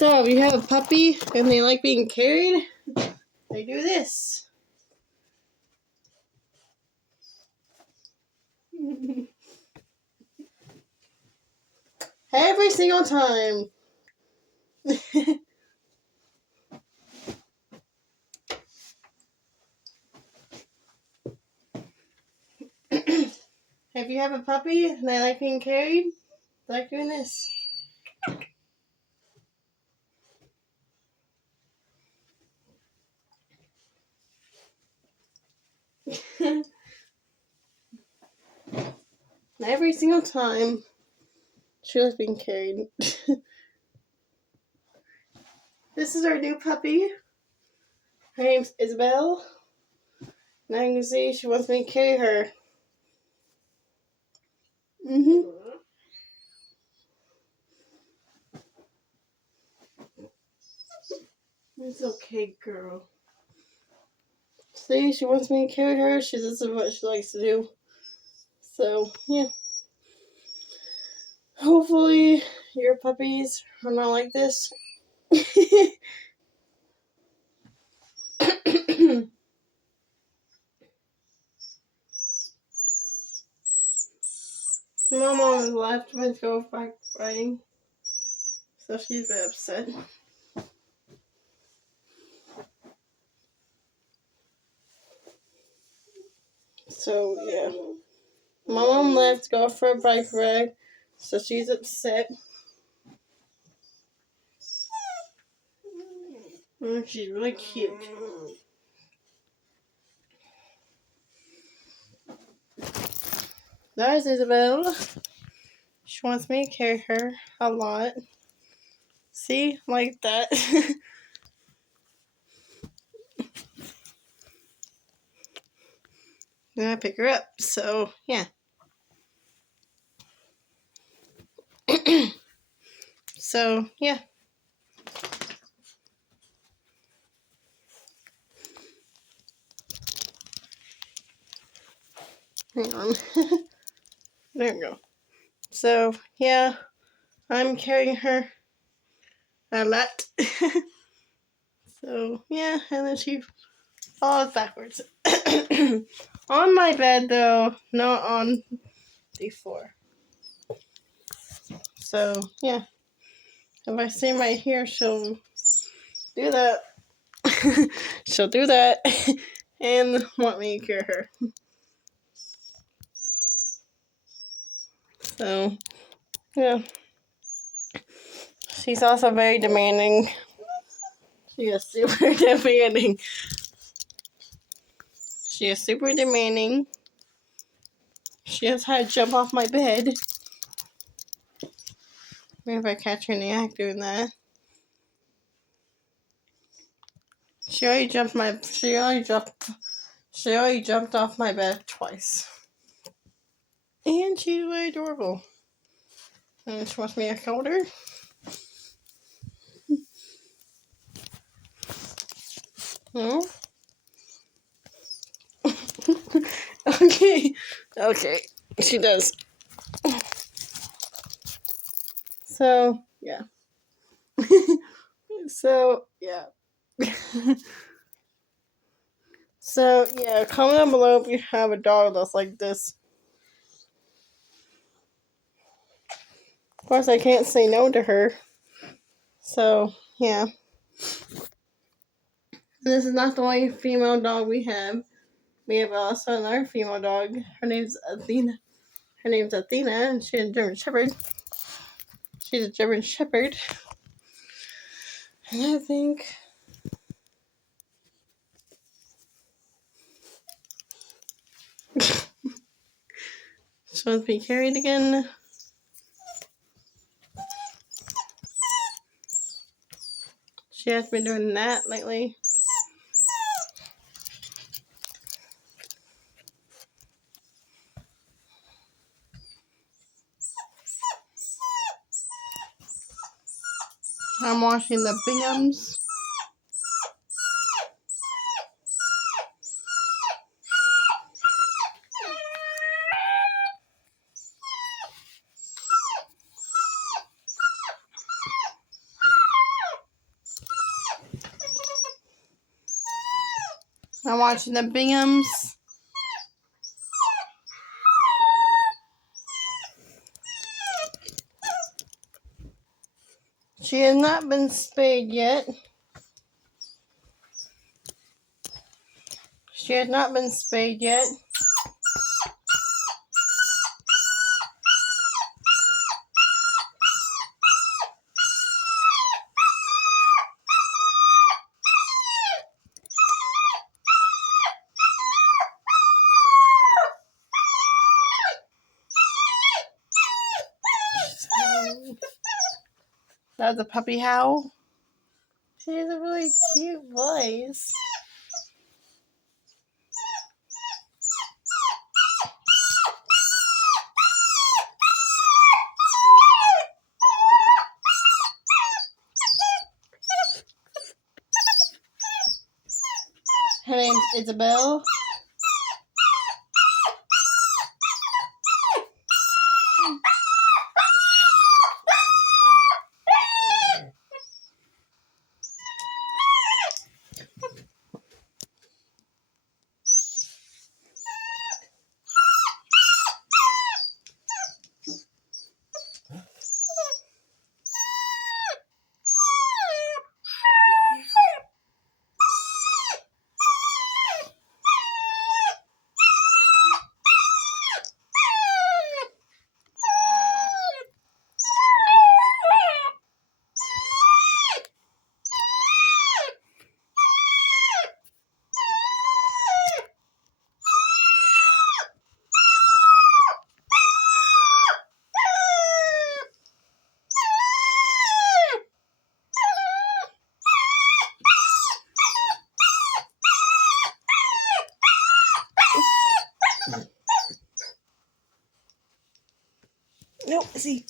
So, if you have a puppy and they like being carried, they do this. Every single time. If you have a puppy and they like being carried, they like doing this. Every single time she was being carried. This is our new puppy. Her name's Isabel. Now you can see she wants me to carry her. It's okay, girl. See, she wants me to carry her. This is what she likes to do. So, yeah. Hopefully, your puppies are not like this. My mom left, went to go back riding. So she's a bit upset. So, yeah. My mom left to go for a bike ride. So she's upset. And she's really cute. There's Isabel. She wants me to carry her a lot. See? Like that. And I pick her up. So, yeah. So, yeah. Hang on. There we go. So, yeah. I'm carrying her a lot. So, yeah. And then she falls backwards. On my bed, though. Not on the floor. So, yeah. If I stay right here, she'll do that. She'll do that. And want me to carry her. So, yeah. She's also very demanding. She is super demanding. She is super demanding. She has had to jump off my bed. Maybe if I catch her in the act doing that. She already jumped off my bed twice. And she's very adorable. And she wants me to hold her. Hmm? Okay. She does. So, yeah. So, yeah. So, yeah, comment down below if you have a dog that's like this. Of course, I can't say no to her. So, yeah. And this is not the only female dog we have. We have also another female dog. Her name's Athena. And she's a German Shepherd. And I think she wants to be carried again. She has been doing that lately. I'm watching the Binghams. I'm watching the Binghams. She has not been spayed yet. She has not been spayed yet. That's a puppy howl. She has a really cute voice. Her name's Isabel. Nope, see.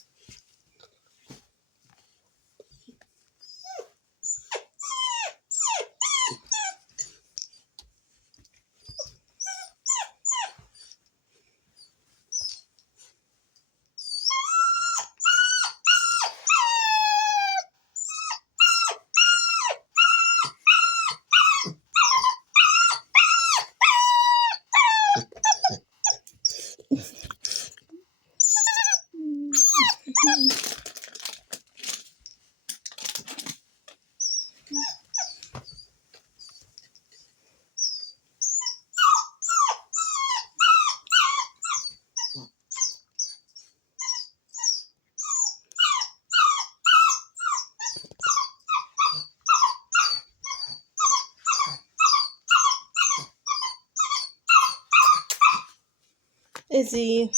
Izzy.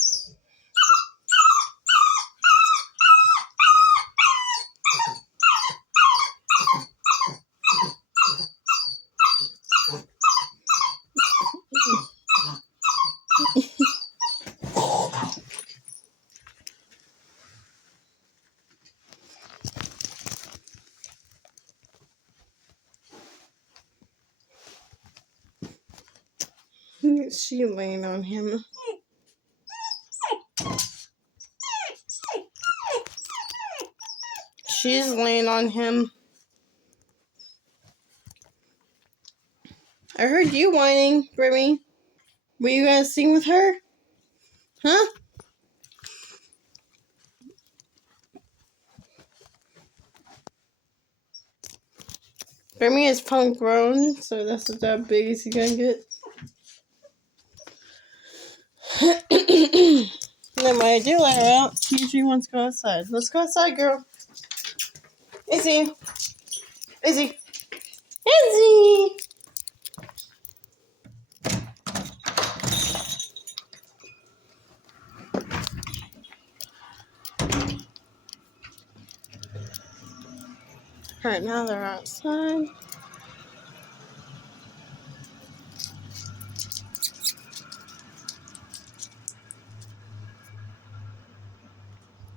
She laying on him. She's laying on him. I heard you whining, Grimmy. Were you gonna sing with her? Huh? Grimmy is full grown, so that's about big as he's gonna get. And then when I do let her out, she usually wants to go outside. Let's go outside, girl. Izzy. Izzy. Izzy! Alright, now they're outside.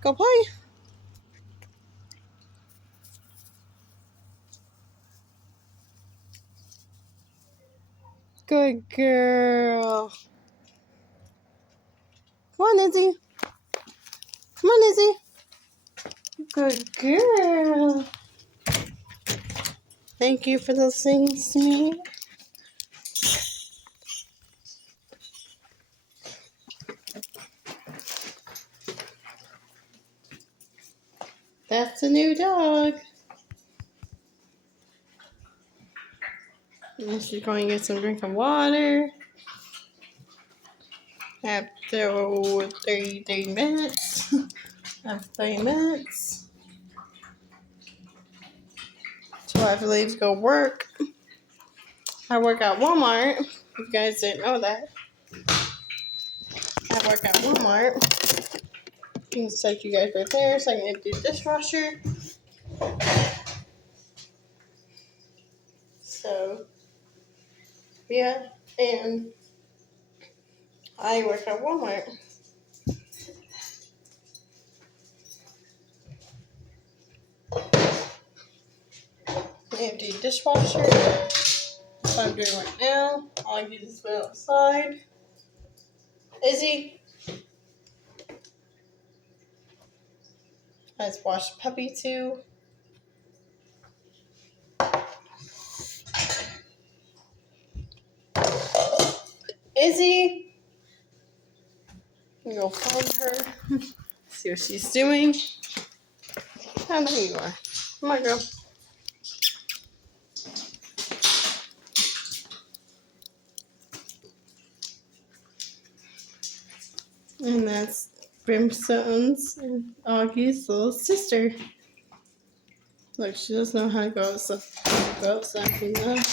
Go play. Good girl. Come on, Izzy. Come on, Izzy. Good girl. Thank you for those things to me. That's a new dog. And she's going to get some drink of water. After 30 minutes. After 30 minutes. So I have to leave to go work. I work at Walmart. If you guys didn't know that. I work at Walmart. I can set you guys right there so I can empty the dishwasher. So, yeah. And I work at Walmart. Empty dishwasher. That's what I'm doing right now. All I do is go outside. Izzy. Let's wash the puppy too. Izzy. Go find her. See what she's doing. Oh, there you are. Come on, girl. And that's Brimstone's and Augie's little sister. Look, she doesn't know how to go outside from the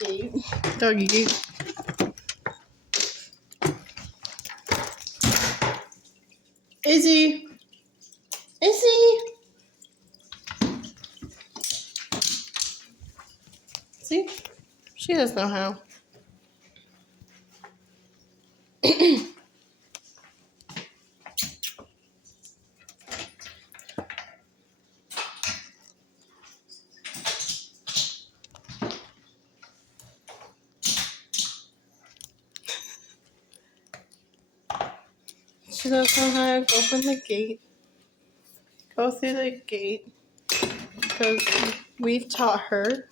gate. Doggy gate. Izzy! Izzy! See? She doesn't know how. She doesn't know how to open the gate. Go through the gate. Because we've taught her.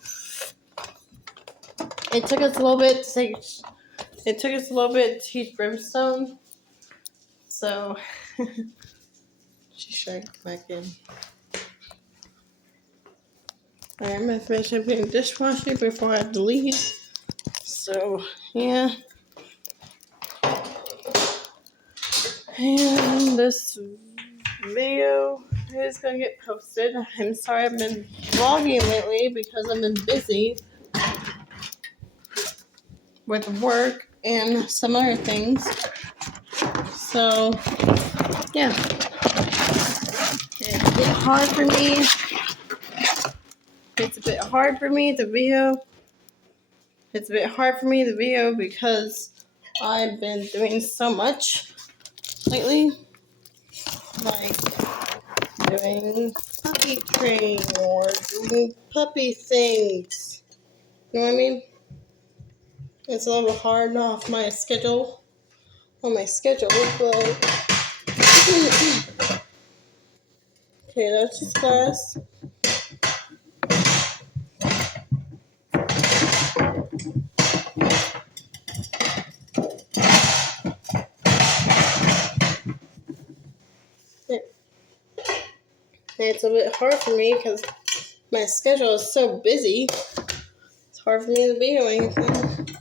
It took us a little bit to teach Brimstone. So she's trying to come back in. Alright, I'm gonna finish emptying the dishwasher before I have to leave. So yeah. And this video is gonna get posted. I'm sorry I've been vlogging lately because I've been busy with work and some other things. So yeah. It's a bit hard for me. It's a bit hard for me to video because I've been doing so much lately. Like doing puppy training or doing puppy things. You know what I mean? It's a little hard off my schedule. On my schedule, but okay, that's just fast. It's a bit hard for me because my schedule is so busy. It's hard for me to video anything.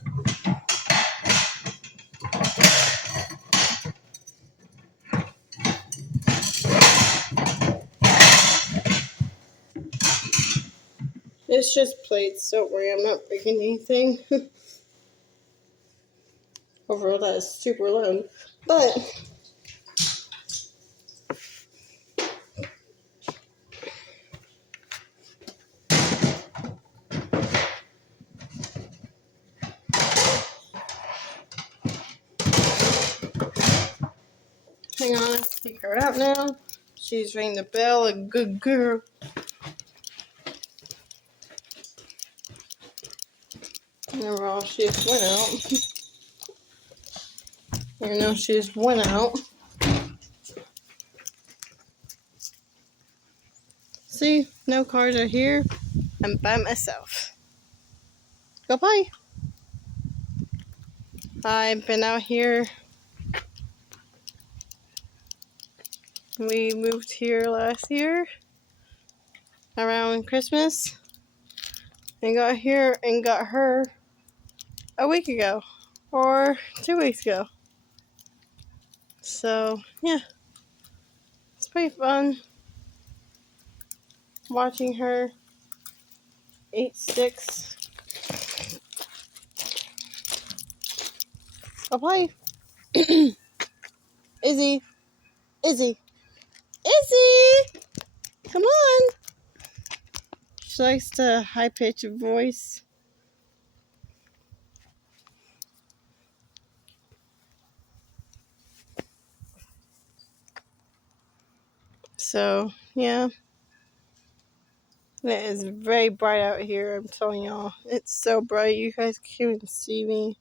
It's just plates, don't worry, I'm not breaking anything. Overall, that is super loud. But hang on, let's take her out now. She's ringing the bell, a good girl. Overall, she just went out. You know, she just went out. See, no cars are here. I'm by myself. Goodbye. I've been out here. We moved here last year. around Christmas and got here and got her a week ago or 2 weeks ago. So, yeah, it's pretty fun watching her eat sticks. Go play. Izzy, Izzy, Izzy, come on. She likes the high-pitched voice. So, yeah. It is very bright out here, I'm telling y'all. It's so bright, you guys can't even see me.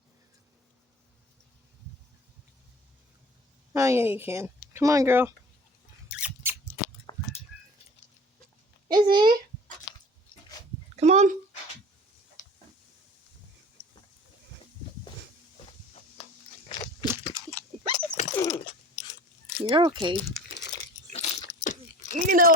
Oh, yeah, you can. Come on, girl. Izzy, come on. You're okay. You know